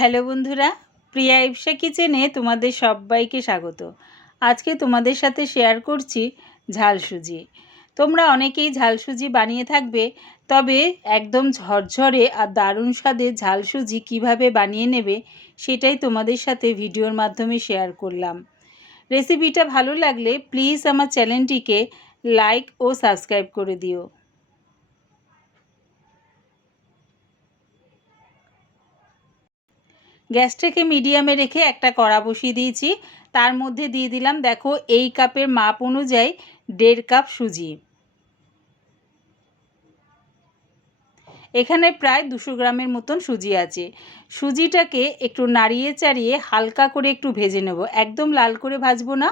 Hello বন্ধুরা, প্রিয়া ইপসা কিচেনে তোমাদের সবাইকে স্বাগত। আজকে তোমাদের সাথে শেয়ার করছি ঝাল সুজি। তোমরা অনেকেই ঝাল সুজি বানিয়ে থাকবে, তবে একদম ঝরঝরে আর দারুণ স্বাদের ঝাল সুজি কীভাবে বানিয়ে নেবে সেটাই তোমাদের সাথে ভিডিওর মাধ্যমে শেয়ার করলাম। রেসিপিটা ভালো লাগলে প্লিজ আমার চ্যানেলটিকে লাইক ও সাবস্ক্রাইব করে দিও। গ্যাসটাকে মিডিয়ামে রেখে একটা কড়া বসিয়ে দিয়েছি। তার মধ্যে দিয়ে দিলাম, দেখো এই কাপের মাপ অনুযায়ী 1.5 কাপ সুজি। এখানে প্রায় 200 গ্রামের মতন সুজি আছে। সুজিটাকে একটু নাড়িয়ে চাড়িয়ে হালকা করে একটু ভেজে নেব। একদম লাল করে ভাজবো না,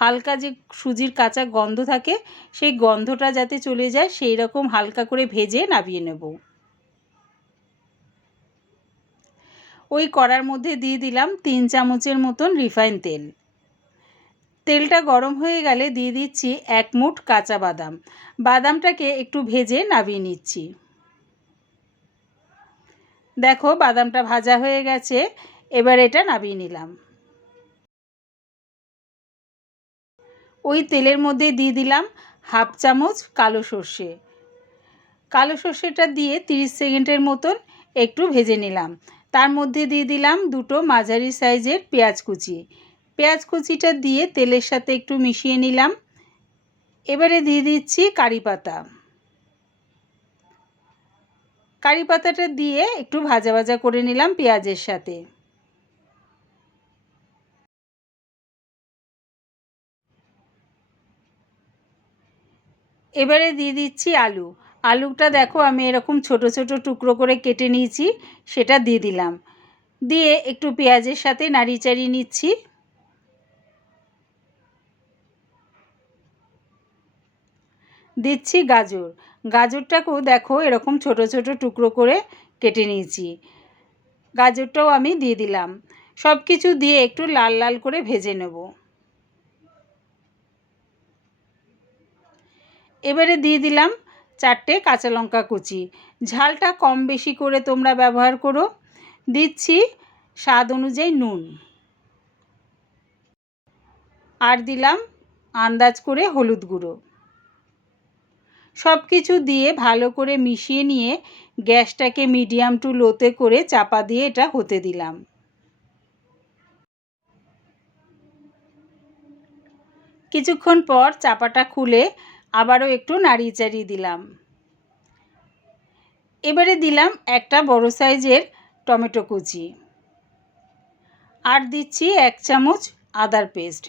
হালকা যে সুজির কাঁচা গন্ধ থাকে সেই গন্ধটা যাতে চলে যায় সেই রকম হালকা করে ভেজে নামিয়ে নেব। ওই কড়ার মধ্যে দিয়ে দিলাম 3 চামচের মতন রিফাইন তেল। তেলটা গরম হয়ে গেলে দিয়ে দিচ্ছি 1 মুঠ কাঁচা বাদাম। বাদামটাকে একটু ভেজে নামিয়ে নিচ্ছি। দেখো বাদামটা ভাজা হয়ে গেছে, এবার এটা নামিয়ে নিলাম। ওই তেলের মধ্যে দিয়ে দিলাম 1/2 চামচ কালো সর্ষে। কালো সর্ষেটা দিয়ে 30 সেকেন্ডের মতন একটু ভেজে নিলাম। তার মধ্যে দিয়ে দিলাম 2টো মাঝারি সাইজের পেঁয়াজ কুচি। পেঁয়াজ কুচিটা দিয়ে তেলের সাথে একটু মিশিয়ে নিলাম। এবারে দিয়ে দিচ্ছি কারি পাতা। কারি পাতাটা দিয়ে একটু ভাজা ভাজা করে নিলাম পেঁয়াজের সাথে। এবারে দিয়ে দিচ্ছি আলু। আলুটা দেখো আমি এরকম ছোট ছোট টুকরো করে কেটে নিয়েছি, সেটা দিয়ে দিলাম। দিয়ে একটু পেঁয়াজের সাথে নাড়িয়ে চাড়িয়ে নিচ্ছি। দিচ্ছি গাজর। গাজরটাকেও দেখো এরকম ছোট ছোট টুকরো করে কেটে নিয়েছি, গাজরটাও আমি দিয়ে দিলাম। সব কিছু দিয়ে একটু লাল লাল করে ভেজে নেব। এবারে দিয়ে দিলাম 4টে কাঁচা লঙ্কা কুচি। ঝালটা কম বেশি করে তোমরা ব্যবহার করো। দিচ্ছি স্বাদ অনুযায়ী নুন, আর দিলাম আন্দাজ করে হলুদ গুঁড়ো। সব কিছু দিয়ে ভালো করে মিশিয়ে নিয়ে গ্যাসটাকে মিডিয়াম টু লোতে করে চাপা দিয়ে এটা হতে দিলাম। কিছুক্ষণ পর চাপাটা খুলে আবারও একটু নাড়িয়ে চাড়িয়ে দিলাম। এবারে দিলাম একটা বড় সাইজের টমেটো কুচি, আর দিচ্ছি 1 চামচ আদার পেস্ট।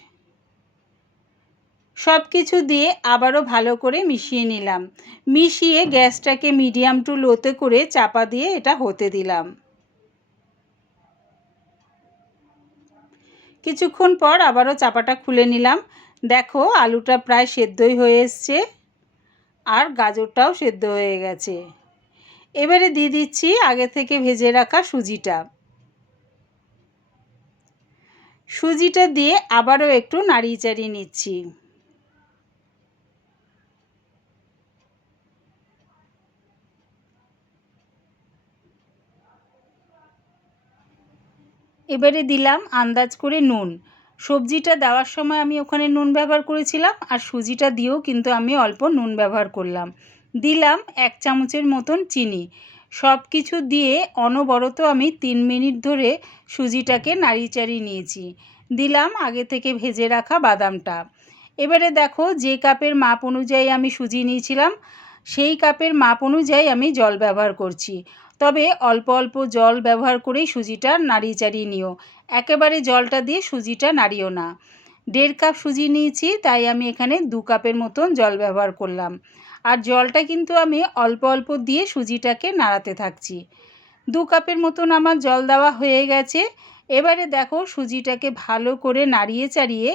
সব কিছু দিয়ে আবারও ভালো করে মিশিয়ে নিলাম। মিশিয়ে গ্যাসটাকে মিডিয়াম টু লোতে করে চাপা দিয়ে এটা হতে দিলাম। কিছুক্ষণ পর আবারও চাপাটা খুলে নিলাম। দেখো আলুটা প্রায় সেদ্ধই হয়ে এসছে, আর গাজরটাও সেদ্ধ হয়ে গেছে। এবারে দিয়ে দিচ্ছি আগে থেকে ভেজে রাখা সুজিটা। সুজিটা দিয়ে আবারও একটু নাড়িয়ে চাড়িয়ে নিচ্ছি। এবারে দিলাম আন্দাজ করে নুন। সবজিটা দেওয়ার সময় আমি ওখানে নুন ব্যবহার করেছিলাম, আর সুজিটা দিয়েও কিন্তু আমি অল্প নুন ব্যবহার করলাম। দিলাম 1 চামচের মতন চিনি। সব কিছু দিয়ে অনবরত আমি 3 মিনিট ধরে সুজিটাকে নাড়িয়ে চাড়িয়ে নিয়েছি। দিলাম আগে থেকে ভেজে রাখা বাদামটা। এবারে দেখো যে কাপের মাপ অনুযায়ী আমি সুজি নিয়েছিলাম সেই কাপের মাপ অনুযায়ী আমি জল ব্যবহার করছি। তবে অল্প অল্প জল ব্যবহার করেই সুজিটা নাড়িয়ে চাড়িয়ে নিও, একেবারে জলটা দিয়ে সুজিটা নাড়িও না। 1.5 কাপ সুজি নিয়েছি, তাই আমি এখানে 2 কাপের মতন জল ব্যবহার করলাম। আর জলটা কিন্তু আমি অল্প অল্প দিয়ে সুজিটাকে নাড়াতে থাকছি। 2 কাপের মতন আমার জল দেওয়া হয়ে গেছে। এবারে দেখো সুজিটাকে ভালো করে নাড়িয়ে চাড়িয়ে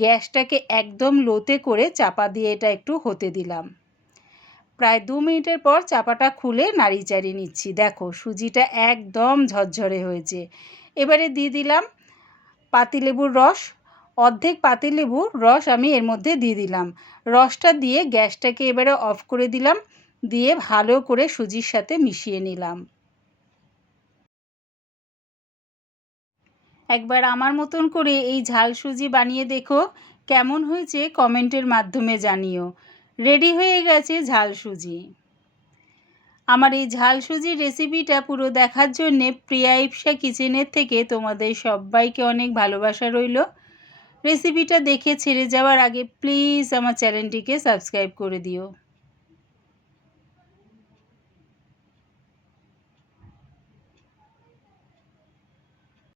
গ্যাসটাকে একদম লোতে করে চাপা দিয়ে এটা একটু হতে দিলাম। প্রায় 2 মিনিটের পর চাপাটা খুলে নাড়িয়ে চাড়িয়ে নিচ্ছি। দেখো সুজিটা একদম ঝরঝরে হয়েছে। এবারে দিয়ে দিলাম পাতিলেবুর রস। অর্ধেক পাতিলেবুর রস আমি এর মধ্যে দিয়ে দিলাম। রসটা দিয়ে গ্যাসটাকে এবারে অফ করে দিলাম, দিয়ে ভালো করে সুজির সাথে মিশিয়ে নিলাম। একবার আমার মতন করে এই ঝাল সুজি বানিয়ে দেখো, কেমন হয়েছে কমেন্টের মাধ্যমে জানিও। রেডি হয়ে গেছে ঝাল সুজি। আমার এই ঝাল সুজির রেসিপিটা পুরো দেখার জন্যে প্রিয়া ইপসা কিচেনের থেকে তোমাদের সবাইকে অনেক ভালোবাসা রইল। রেসিপিটা দেখে ছেড়ে যাওয়ার আগে প্লিজ আমার চ্যানেলটিকে সাবস্ক্রাইব করে দিও।